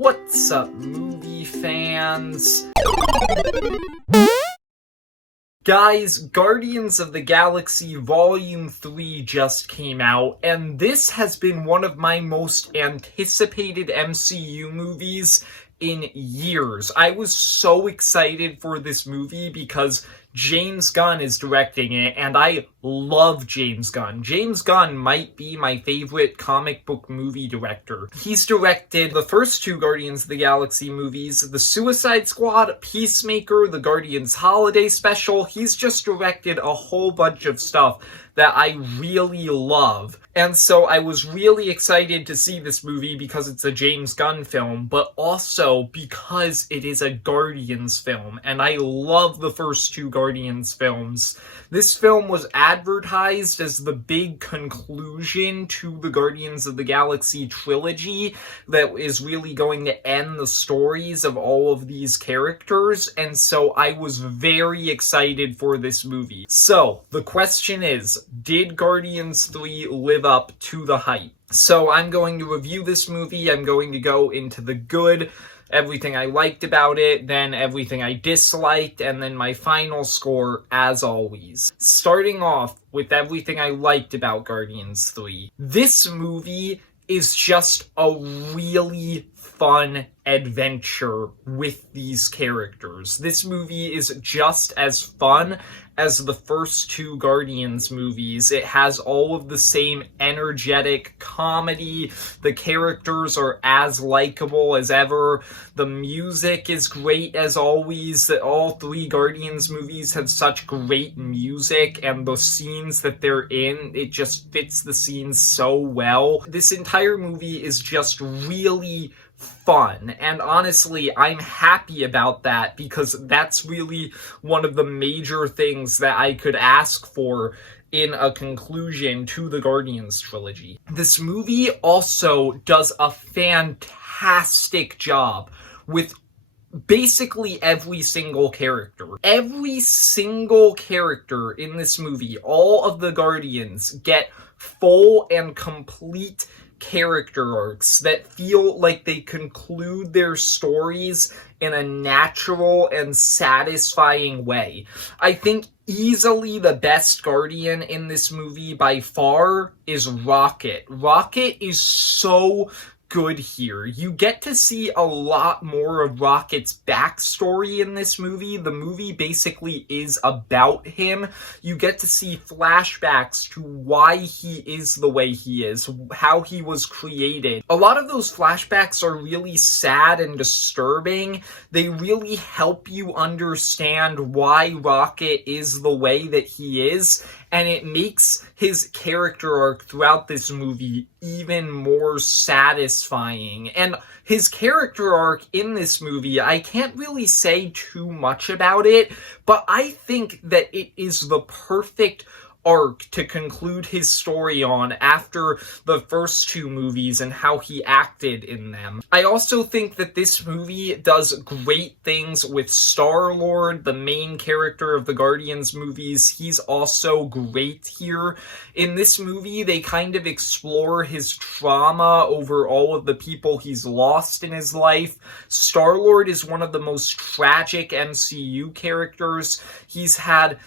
What's up, movie fans? Guys, Guardians of the Galaxy Volume 3 just came out, and this has been one of my most anticipated MCU movies in years. I was so excited for this movie because James Gunn is directing it, and I love James Gunn. James Gunn might be my favorite comic book movie director. He's directed the first two Guardians of the Galaxy movies, The Suicide Squad, Peacemaker, the Guardians Holiday Special. He's just directed a whole bunch of stuff that I really love. And so I was really excited to see this movie because it's a James Gunn film, but also because it is a Guardians film, and I love the first two Guardians films. This film was advertised as the big conclusion to the Guardians of the Galaxy trilogy that is really going to end the stories of all of these characters, and so I was very excited for this movie. So, the question is, did Guardians 3 live up to the hype? So I'm going to review this movie. I'm going to go into the good, everything I liked about it, then everything I disliked, and then my final score, as always. Starting off with everything I liked about Guardians 3. This movie is just a really fun adventure with these characters. This movie is just as fun as the first two Guardians movies. It has all of the same energetic comedy. The characters are as likable as ever. The music is great as always. All three Guardians movies have such great music, and the scenes that they're in, it just fits the scenes so well. This entire movie is just really fun, and honestly, I'm happy about that because that's really one of the major things that I could ask for in a conclusion to the Guardians trilogy. This movie also does a fantastic job with basically every single character. Every single character in this movie, all of the Guardians, get full and complete character arcs that feel like they conclude their stories in a natural and satisfying way. I think easily the best Guardian in this movie by far is Rocket. Rocket is so good here. You get to see a lot more of Rocket's backstory in this movie. The movie basically is about him. You get to see flashbacks to why he is the way he is, how he was created. A lot of those flashbacks are really sad and disturbing. They really help you understand why Rocket is the way that he is, and it makes his character arc throughout this movie even more satisfying. And his character arc in this movie, I can't really say too much about it, but I think that it is the perfect arc to conclude his story on after the first two movies and how he acted in them. I also think that this movie does great things with Star-Lord, the main character of the Guardians movies. He's also great here. In this movie, they kind of explore his trauma over all of the people he's lost in his life. Star-Lord is one of the most tragic MCU characters. He's had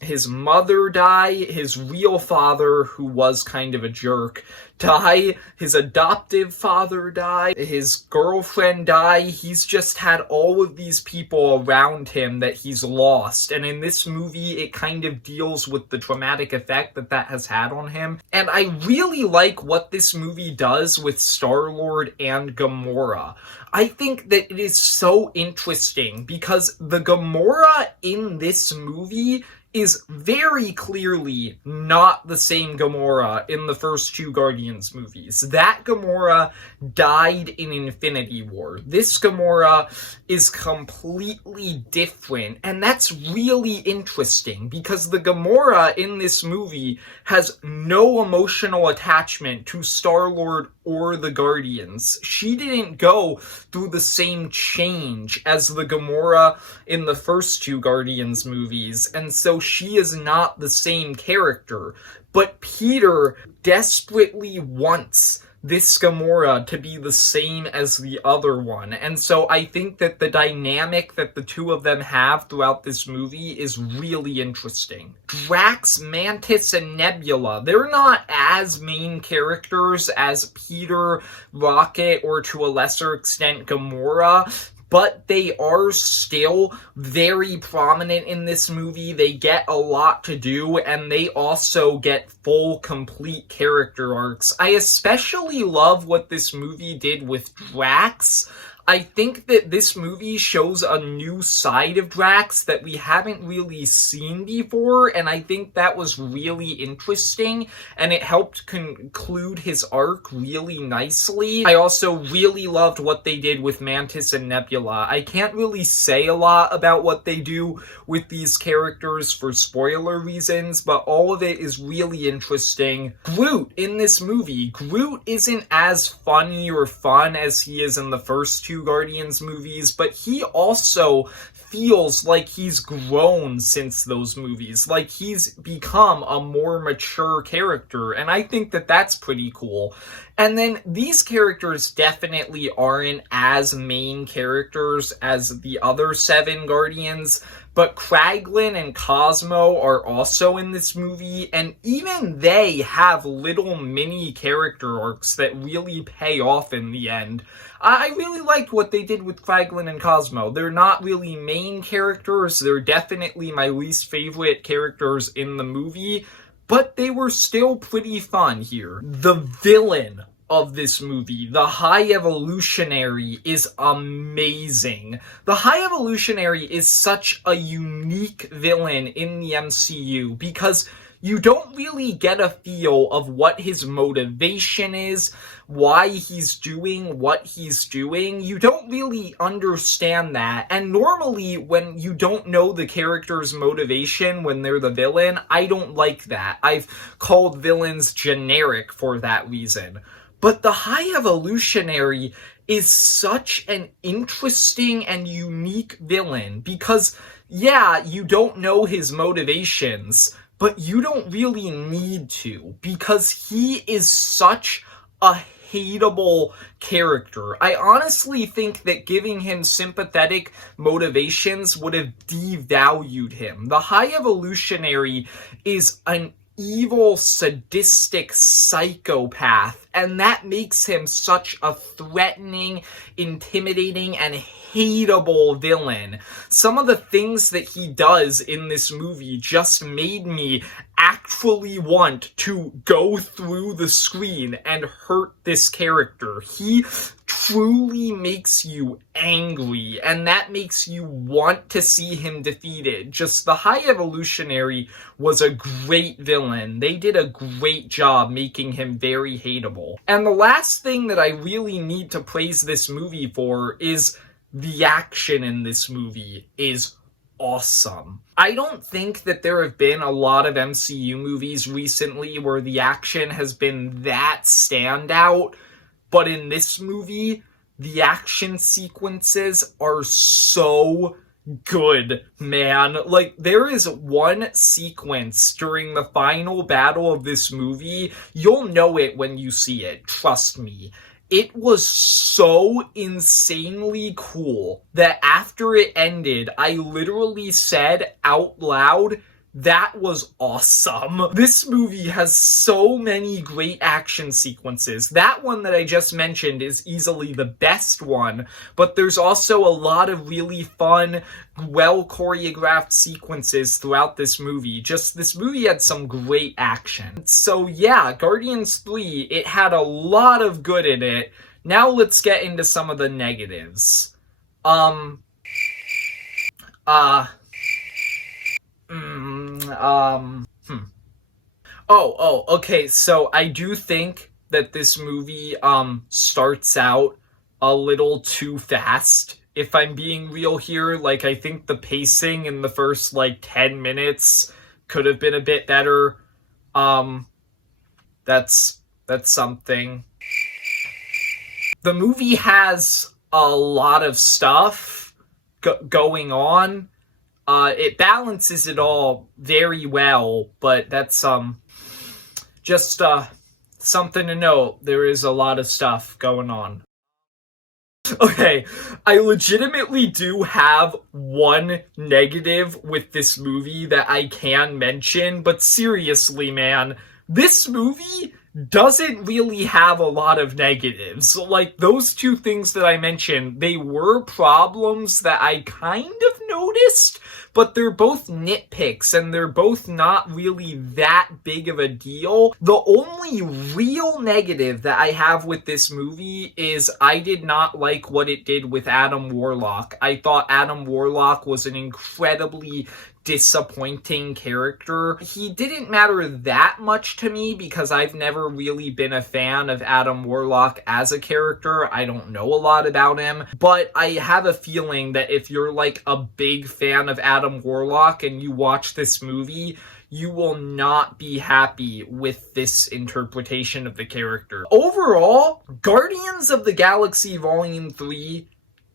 his mother die, his real father, who was kind of a jerk, die, his adoptive father die, his girlfriend die. He's just had all of these people around him that he's lost, and in this movie it kind of deals with the traumatic effect that that has had on him. And I really like what this movie does with Star-Lord and Gamora. I think that it is so interesting because the Gamora in this movie is very clearly not the same Gamora in the first two Guardians movies. That Gamora died in Infinity War. This Gamora is completely different, and that's really interesting because the Gamora in this movie has no emotional attachment to Star-Lord or the Guardians. She didn't go through the same change as the Gamora in the first two Guardians movies, and so she is not the same character. But Peter desperately wants this Gamora to be the same as the other one. And so I think that the dynamic that the two of them have throughout this movie is really interesting. Drax, Mantis, and Nebula, they're not as main characters as Peter, Rocket, or to a lesser extent Gamora, but they are still very prominent in this movie. They get a lot to do, and they also get full, complete character arcs. I especially love what this movie did with Drax. I think that this movie shows a new side of Drax that we haven't really seen before, and I think that was really interesting, and it helped conclude his arc really nicely. I also really loved what they did with Mantis and Nebula. I can't really say a lot about what they do with these characters for spoiler reasons, but all of it is really interesting. Groot in this movie. Groot isn't as funny or fun as he is in the first two Guardians movies, but he also feels like he's grown since those movies, like he's become a more mature character, and I think that that's pretty cool. And then these characters definitely aren't as main characters as the other 7 Guardians, but Kraglin and Cosmo are also in this movie, and even they have little mini character arcs that really pay off in the end. I really liked what they did with Kraglin and Cosmo. They're not really main characters, they're definitely my least favorite characters in the movie, but they were still pretty fun here. The villain of this movie, the High Evolutionary, is amazing. The High Evolutionary is such a unique villain in the MCU because you don't really get a feel of what his motivation is, why he's doing what he's doing. You don't really understand that. And normally, when you don't know the character's motivation when they're the villain, I don't like that. I've called villains generic for that reason. But the High Evolutionary is such an interesting and unique villain because, yeah, you don't know his motivations, but you don't really need to because he is such a hateable character. I honestly think that giving him sympathetic motivations would have devalued him. The High Evolutionary is an evil, sadistic psychopath, and that makes him such a threatening, intimidating, and hateable villain. Some of the things that he does in this movie just made me actually want to go through the screen and hurt this character. He truly makes you angry, and that makes you want to see him defeated. Just the High Evolutionary was a great villain. They did a great job making him very hateable. And the last thing that I really need to praise this movie for is the action in this movie is awesome. I don't think that there have been a lot of MCU movies recently where the action has been that standout, but in this movie, the action sequences are so good, man. Like, there is one sequence during the final battle of this movie, you'll know it when you see it, trust me. It was so insanely cool that after it ended, I literally said out loud, that was awesome. This movie has so many great action sequences. That one that I just mentioned is easily the best one, but there's also a lot of really fun, well-choreographed sequences throughout this movie. Just, this movie had some great action. So yeah, Guardians 3, it had a lot of good in it. Now let's get into some of the negatives. Okay, so I do think that this movie, starts out a little too fast. If I'm being real here, like, I think the pacing in the first, 10 minutes could have been a bit better. That's something. The movie has a lot of stuff going on. It balances it all very well, but that's, just, something to note, there is a lot of stuff going on. Okay, I legitimately do have one negative with this movie that I can mention, but seriously, man, this movie doesn't really have a lot of negatives. Like, those two things that I mentioned, they were problems that I kind of noticed, but they're both nitpicks, and they're both not really that big of a deal. The only real negative that I have with this movie is I did not like what it did with Adam Warlock. I thought Adam Warlock was an incredibly disappointing character. He didn't matter that much to me because I've never really been a fan of Adam Warlock as a character. I don't know a lot about him, but I have a feeling that if you're like a big fan of Adam Warlock and you watch this movie, you will not be happy with this interpretation of the character. Overall, Guardians of the Galaxy Volume 3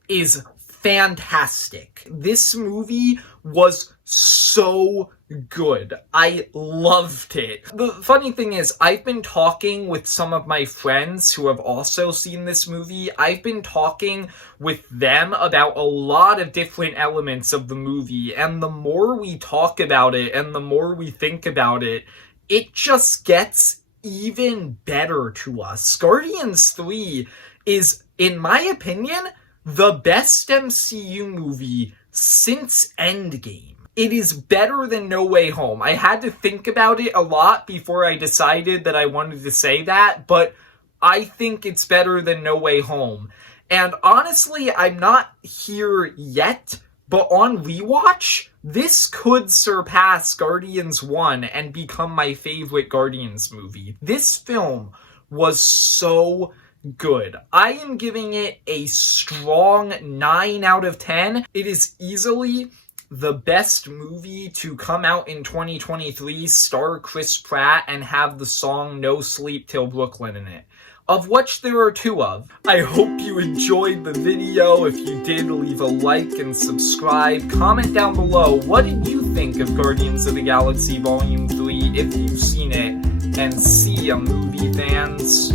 is fantastic. This movie was so good. I loved it. The funny thing is, I've been talking with some of my friends who have also seen this movie. I've been talking with them about a lot of different elements of the movie, and the more we talk about it and the more we think about it, it just gets even better to us. Guardians 3 is, in my opinion, the best MCU movie since Endgame. It is better than No Way Home. I had to think about it a lot before I decided that I wanted to say that, but I think it's better than No Way Home. And honestly, I'm not here yet, but on rewatch, this could surpass Guardians 1 and become my favorite Guardians movie. This film was so good. I am giving it a strong 9 out of 10. It is easily the best movie to come out in 2023, star Chris Pratt, and have the song No Sleep Till Brooklyn in it, of which there are 2 of. I hope you enjoyed the video. If you did, leave a like and subscribe. Comment down below, what did you think of Guardians of the Galaxy Volume 3 if you've seen it? And see ya, movie fans.